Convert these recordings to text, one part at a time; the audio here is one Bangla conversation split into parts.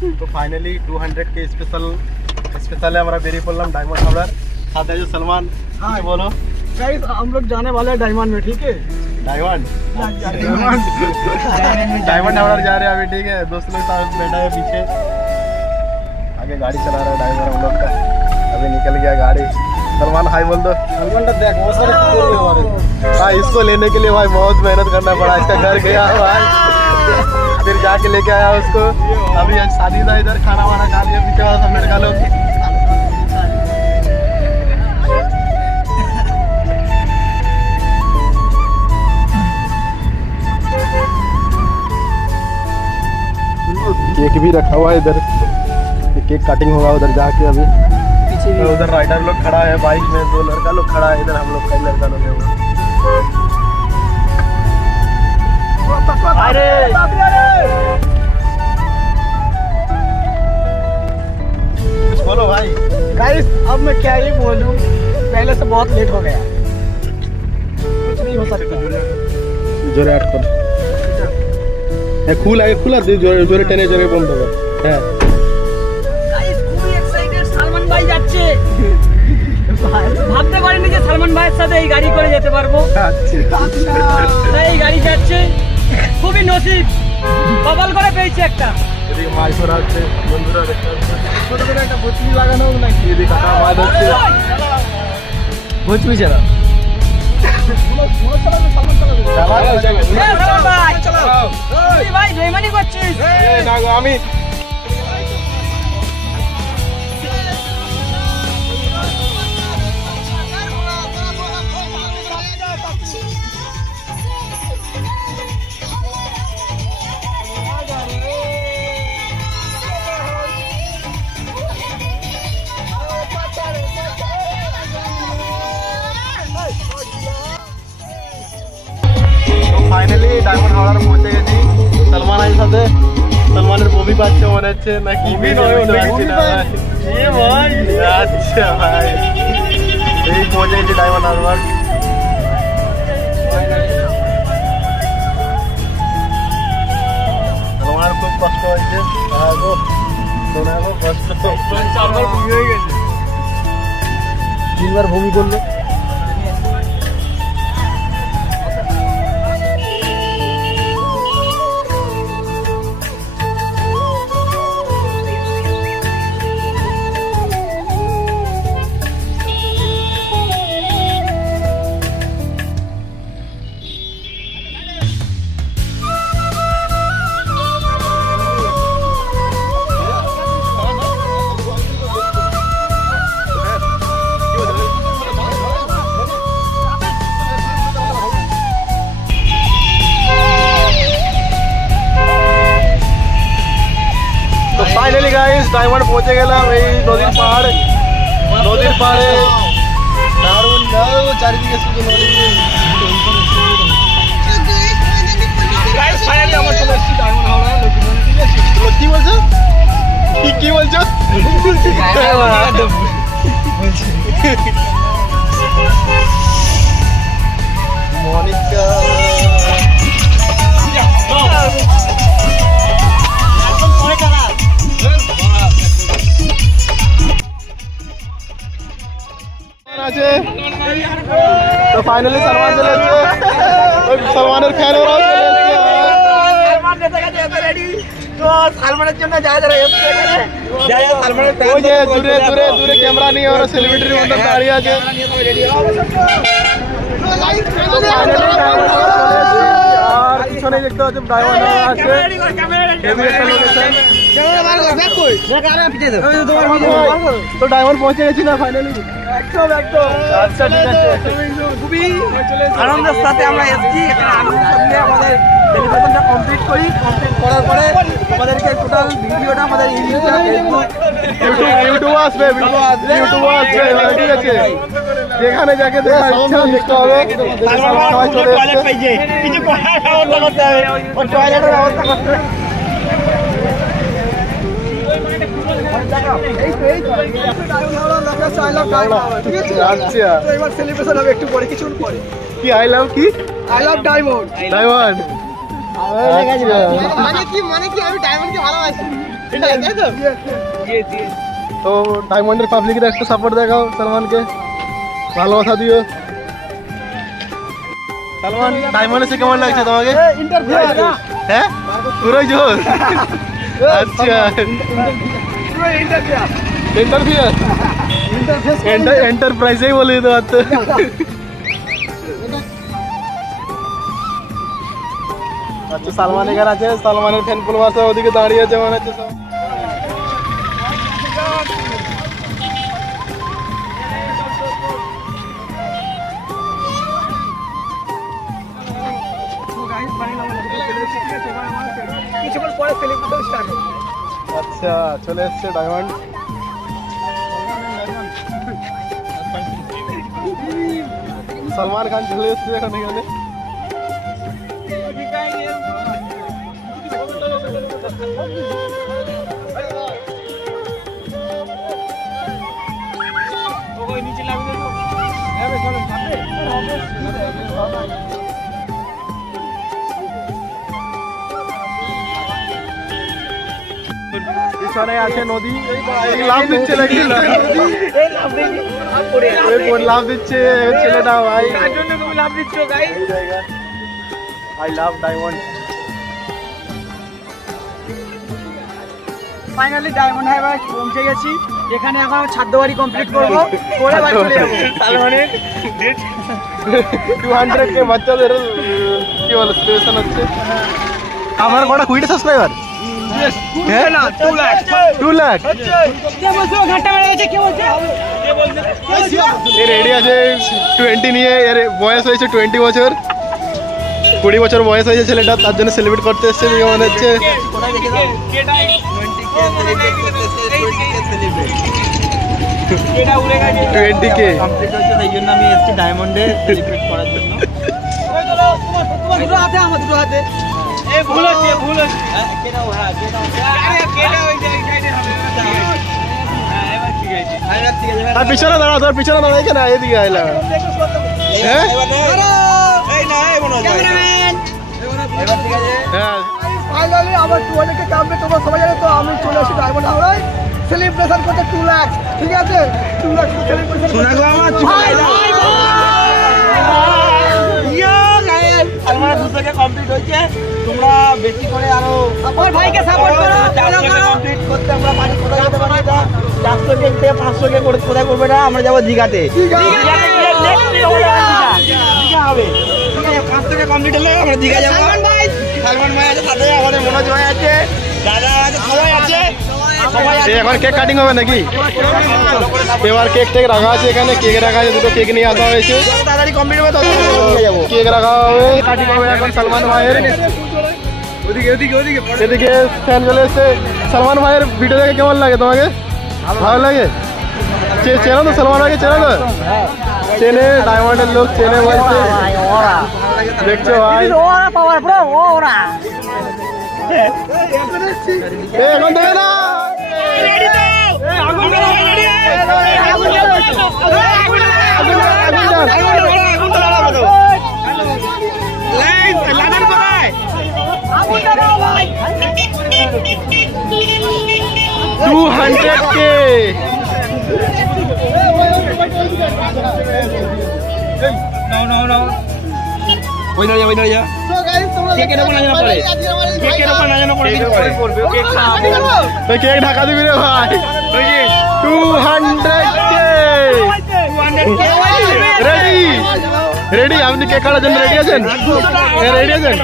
তো ফাইনালি 200 के स्पेशल है हमारा बेरी पल्लम डायमंड हावड़ा साथ है जो सलमान। हाँ बोलो गाइस हम लोग जाने वाले हैं डायमंड में, ठीक है? डायमंड हावड़ा जा रहे हैं अभी, ठीक है? दोस्त लोग साथ बैठा है पीछे, आगे गाड़ी चला रहा है ड्राइवर हम लोग का, अभी निकल गया गाड़ी। सलमान हाई बोल दो। सलमान तो देख बहुत सारे भाई इसको लेने के लिए भाई बहुत मेहनत करना पड़ा, इसका घर गया भाई फिर जाके लेके आया उसको। अभी शादी था इधर, खाना वाना खा लिया पीछे वाला सब लड़का लोग। केक भी रखा हुआ है इधर, केक कटिंग होगा उधर जाके। अभी पीछे भी उधर राइडर लोग खड़ा है बाइक में, 2 लड़का लोग खड़ा है इधर, हम लोग कई लड़का लोग हैं। अरे कुछ बोलो भाई। गाइस अब मैं क्या ही बोलूं, पहले से बहुत लेट हो गया, कुछ नहीं हो सकता। जोरे 8 कर खुला दे, जोरे टेने जोरे बंद होगा। হ্যাঁ গাইস খুবই এক্সাইটেড, সালমান ভাই যাচ্ছে। ভাবতে পারিনি যে সালমান ভাইয়ের সাথে এই গাড়ি করে যেতে পারবো। তাই এই গাড়ি যাচ্ছে, খুবই নসিব, কপাল করে পেয়েছি একটা। এদিকে মাছ ধরা হচ্ছে বন্ধুরা, দেখতে পাচ্ছেন ছোট করে একটা বচমি লাগানো হোক নাকি। এদিকে কাটা মাছ হচ্ছে, বচমি চালা ভাই বেইমানি করছিস না গো আমি। ফাইনালি ডায়মন্ড হাওড়ার পৌঁছে গেছি। সলমান আইর সাথে, সলমানের বমি পাচ্ছে মনে হচ্ছে নাকি? আচ্ছা ভাই এই পৌঁছে গেছি ডায়মন্ড হাওড়ার। সলমানের খুব কষ্ট হয়েছে, কষ্ট 4বার বমি হয়ে গেছে, 3বার বমি করলো। ফাইনালি গাইস ডায়মন্ড পৌঁছে গেলাম। এই নদীর পাহাড়ে দারুণ দারুণ চারিদিকে শুধু নদী। গাইস ফাইনালি আমরা চলে এসেছি ডায়মন্ড হাওড়া লোকেশনে, ঠিক আছে? কি বলছো? কি বলছো? মনিকা আছে। তো ফাইনালি সলমান চলে এসেছে, সলমানের ফ্যান ওরা চলে এসেছে। সলমান যেতে গেছে এত রেডি, তো সলমানের জন্য যা যা এসেছে এখানে, যা যা সলমানের ফ্যান, ওই যে দূরে ক্যামেরা নিয়ে ওরা সেলিব্রিটির মতো দাঁড়িয়ে আছে। আর পিছনে দেখতে পাচ্ছেন ডায়মন্ড আছে, তো ডায়মন্ড পৌঁছে গেছি না ফাইনালি? একদম। আচ্ছা ঠিক আছে, খুবই আনন্দের সাথে আমরা এসেছি এখানে। আনন্দের সাথে আমাদের সেলিব্রেশনটা কমপ্লিট করার পরে আমাদেরকে টোটাল ভিডিওটা আমাদের ইউটিউব আসবে, ঠিক আছে? যেখানে যাকে দেখার ইচ্ছা দেখতে হবে। কিছু ব্যবস্থা করতে হবে। কি আই লাভ ডায়মন্ড। মানে কি আমি ডায়মন্ডকে ভালোবাসি। তো ডায়মন্ডের পাবলিকের একটু সাপোর্ট দেখাও সলমানকে, ভালোবাসা দিও। সলমান ডায়মন্ড এসে কেমন লাগছে তোমাকে? হ্যাঁ পুরো জোর। আচ্ছা এন্টারপ্রাইজেই বলে দিতে পারতো। আচ্ছা সালমান এখানে আছে, সালমানের ফ্যান ফলোয়ার্স ওদিকে দাঁড়িয়ে আছে মনে হচ্ছে সব। আচ্ছা চলে এসছে ডায়মন্ড। সলমান খান চলে এসছে এখন এখানে। পিছনে আছে নদী, লাভ দিচ্ছে নাকি? লাভ দিচ্ছে ছেলেটা ভাই। লাভ দিচ্ছ guys? I love diamond. Finally diamond Harbour পৌঁছে গেছি। এখানে এখন ছাদ বাড়ি কমপ্লিট করবো, করে বাড়ি চলে যাবো। মানে 200 কে বাচ্চাদের কি বলে সিচুয়েশন হচ্ছে। আমার কটা কুইটা সাবস্ক্রাইবার? হ্যাঁ না 2 লাখ। 2 লাখ কে বলছো? ঘাটটা মেরে গেছে। কে বলছে? কে বলছে? এ রেডি আছে 20 নিয়ে। এর বয়স হয়েছে 20 বছর, 20 বছর বয়স হয়েছে ছেলেটা, তার জন্য সেলিব্রেট করতে এসছে মনে হচ্ছে। 20K কমপ্লিট হয়েছে, তাই জন্য আমি এসেছি ডায়মন্ডে সেলিব্রেট করার জন্য। তোমার দুটো হাতে, আমার দুটো হাতে। এই ভুল হচ্ছে, ভুল হচ্ছে। কেডা ও? হ্যাঁ কেডা ও? আরে কেডা ওই যে সাইডে হবে। হ্যাঁ এবার ঠিক আছে। এবার ঠিক আছে। আর পিছনে দাঁড়া, তোর পিছনে দাঁড়া, এখানে এদিকে আইলা। হ্যাঁ এই না এই মনে হয় ক্যামেরাম্যান। এবার ঠিক আছে। হ্যাঁ ফাইনালি আমার 200K কামবে, তোমরা সবাই জানো তো। আমি চলে আসি ডায়মন্ড হাওড়ায় সেলিব্রেশন করতে। 2 লাখ, ঠিক আছে? 2 লাখ সেলিব্রেশন শোনা গো আমার। আমার 200K কমপ্লিট হয়েছে। তোমরা বেশি করে আরো আমার ভাইকে সাপোর্ট করো। 400K কমপ্লিট করতে আমরা পারি। কোথায় যেতে পারি? 400K থেকে 500K করে কোথায় করবে না? আমরা যাবো দীঘাতে। দীঘা হবে। ঠিক আছে 500K কমপ্লিট হলে আমরা দীঘা যাবো। সালমান ভাই আছে, সাথে আমাদের মনোজ ভাই আছে, দাদা আছে, সবাই আছে। এখন কেক কাটিং হবে নাকি? এবার কেক টেক রাখা আছে এখানে, কেক রাখা আছে, দুটো কেক নিয়ে আসা হয়েছে। তাড়াতাড়ি কমপ্লিট হবে, তখন যাবো। কেক রাখা হবে, কাটিং হবে এখন সালমান ভাইয়ের। এদিকে ফ্যান চলে এসছে। সালমান ভাইয়ের ভিডিও দেখে কেমন লাগে তোমাকে? ভালো লাগে? চেনো তো সালমান ভাইকে? চেনো তো? চেনে, ডায়মন্ডের লোক চেনে বলছে। দেখছো ভাই এখন দেবে না। কেক ঢাকা দিবি রে ভাই। 200K ready ready. আপনি কেক কাটার জন্য রেডি আছেন? রেডি আছেন?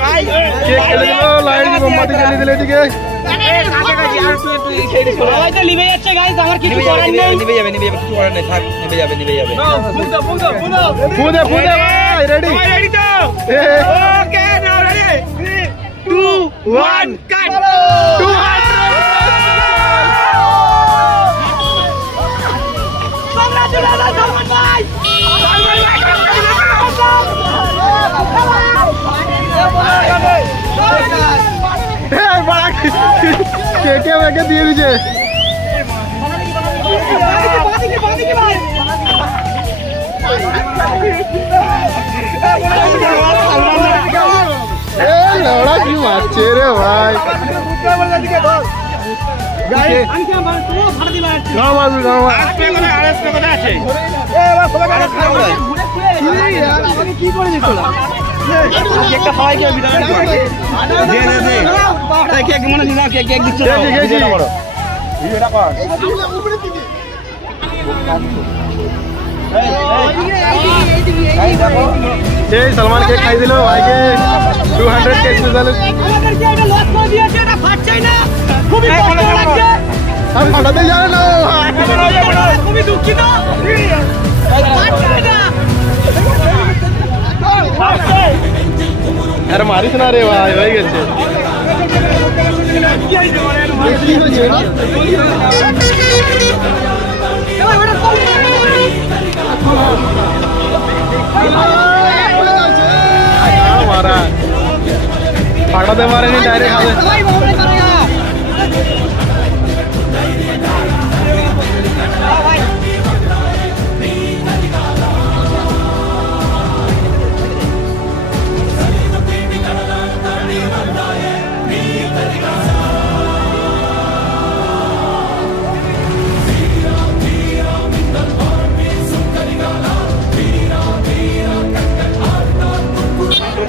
কেক কেটে দিল, লাইট মোমবাতি জ্বালিয়ে দিলে। এদিকে ফুদে ফুদে ভাই রেডি। 2 1 কাট। 200 কেকে মেকে দিয়ে দিচ্ছে। কি মারছে রে ভাই। কি করে দিত কেকটা সবাইকে বিতরণ করে দে দে দে কেক মনে দিনা কেক কেক দিচ্ছ না ভিডিওটা কর এই সলমান কেক খাই দিল ভাইকে 200 কেক স্পেশাল আমাদেরকে এটা লস করে দিয়েছে, এটা ফাটছেই না, খুবই কষ্ট লাগছে। আমি ফাটাতে জানি না, খুবই দুঃখিত। আরে মারিস না রে ভাই, হয়ে গেছে। মারা ফাটাতে পারেনি, ডাইরেক্ট খাবে।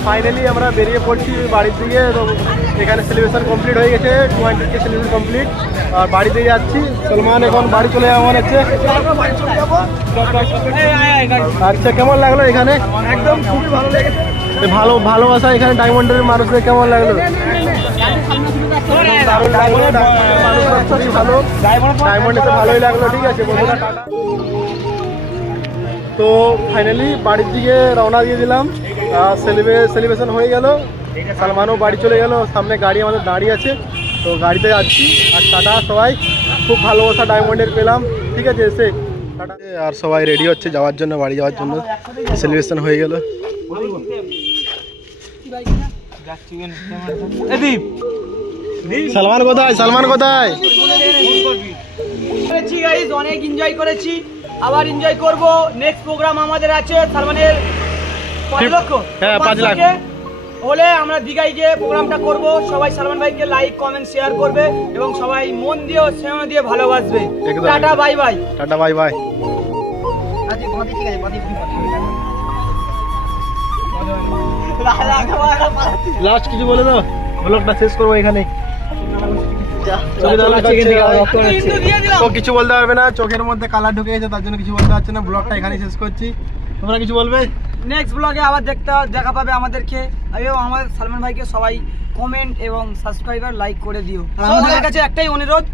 ফাইনালি আমরা বেরিয়ে পড়ছি বাড়ির দিকে। তো এখানে সেলিব্রেশন কমপ্লিট হয়ে গেছে, 200 সেলিব্রেশন কমপ্লিট, আর বাড়িতে যাচ্ছি। সলমান এখন বাড়ি চলে যাওয়া হচ্ছে। আচ্ছা, কেমন লাগলো এখানে? একদম খুবই ভালো লেগেছে। ভালোবাসা এখানে ডায়মন্ডের মানুষদের কেমন লাগলো? দারুণ লাগলো, মানুষরা খুবই ভালো, ডায়মন্ড এসে ভালোই লাগলো। ঠিক আছে বন্ধুরা, টাটা। তো ফাইনালি বাড়ির দিকে রওনা দিয়ে দিলাম। সেলিব্রেশন হয়ে গেল, সালমানও বাড়ি চলে গেল। সামনে গাড়ি আমাদের দাঁড়িয়ে আছে, তো গাড়িতে যাচ্ছি। আর টাটা সবাই, খুব ভালোবাসা ডায়মন্ডের পেলাম। ঠিক আছে, এসে টাটা। আর সবাই রেডি হচ্ছে যাওয়ার জন্য, বাড়ি যাওয়ার জন্য। সেলিব্রেশন হয়ে গেল। সালমান কোথায়? সালমান কোথায়? অনেক এনজয় করেছি, আবার এনজয় করব। নেক্সট প্রোগ্রাম আমাদের আছে সালমানের 5 লক্ষ। হ্যাঁ, 5 লাখ হলে আমরা দীঘায় গিয়ে প্রোগ্রামটা করব। সবাই সালমান ভাইকে লাইক কমেন্ট শেয়ার করবে এবং সবাই মন দিয়ে ও স্নেহ দিয়ে ভালোবাসবে। Tata bye bye. Tata bye bye. Last কিছু বলে দাও, ব্লগটা শেষ করবো এখানে। তো কিছু বলতে পারবে না, চোখের মধ্যে কালার ঢুকে গেছে, তার জন্য কিছু বলতে পারছে না। ব্লগটা এখানেই শেষ করছি। তোমরা কিছু বলবে? নেক্সট ব্লগে আবার দেখা পাবে আমাদেরকে এবং আমাদের সালমান ভাইকে সবাই কমেন্ট এবং সাবস্ক্রাইবার লাইক করে দিও। আমাদের কাছে একটাই অনুরোধ,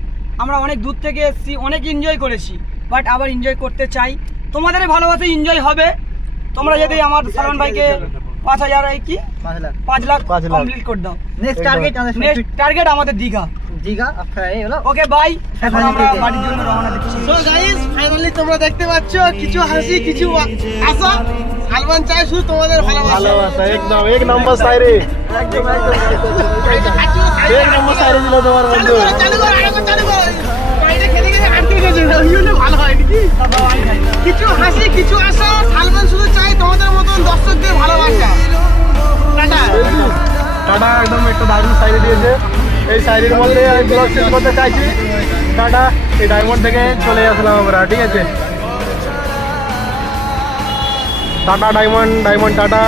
আমরা অনেক দূর থেকে এসেছি, অনেক এনজয় করেছি, বাট আবার এনজয় করতে চাই। তোমাদের ভালোবাসা এনজয় হবে। তোমরা যদি আমার সালমান ভাইকে 5,000 কি 5 লাখ কমপ্লিট করে দাও। নেক্সট টার্গেট আমাদের দীঘা। Okay bye. এখন আমরা বাড়ির জন্য রওনা দিচ্ছি। সো গাইস, ফাইনালি তোমরা দেখতে পাচ্ছ কিছু হাসি, কিছু আশা। সালমান চাই শুধু তোমাদের ভালোবাসা। একদম এক নম্বর শায়রি, একদম এক নম্বর শায়রি দিল তোমার বন্ধু। ভালো হয় নাকি? কিছু হাসি, কিছু আশা। সালমান শুধু চাই তোমাদের মতন দর্শকদের ভালোবাসা। Tata tata. একদম একটা দারুণ শায়রি দিয়েছে। এই শায়রির মধ্যে আমি ব্লগ শেষ করতে চাইছি। টাটা। এই ডায়মন্ড থেকে চলে আসলাম আমরা। ঠিক আছে, টাটা ডায়মন্ড, টাটা।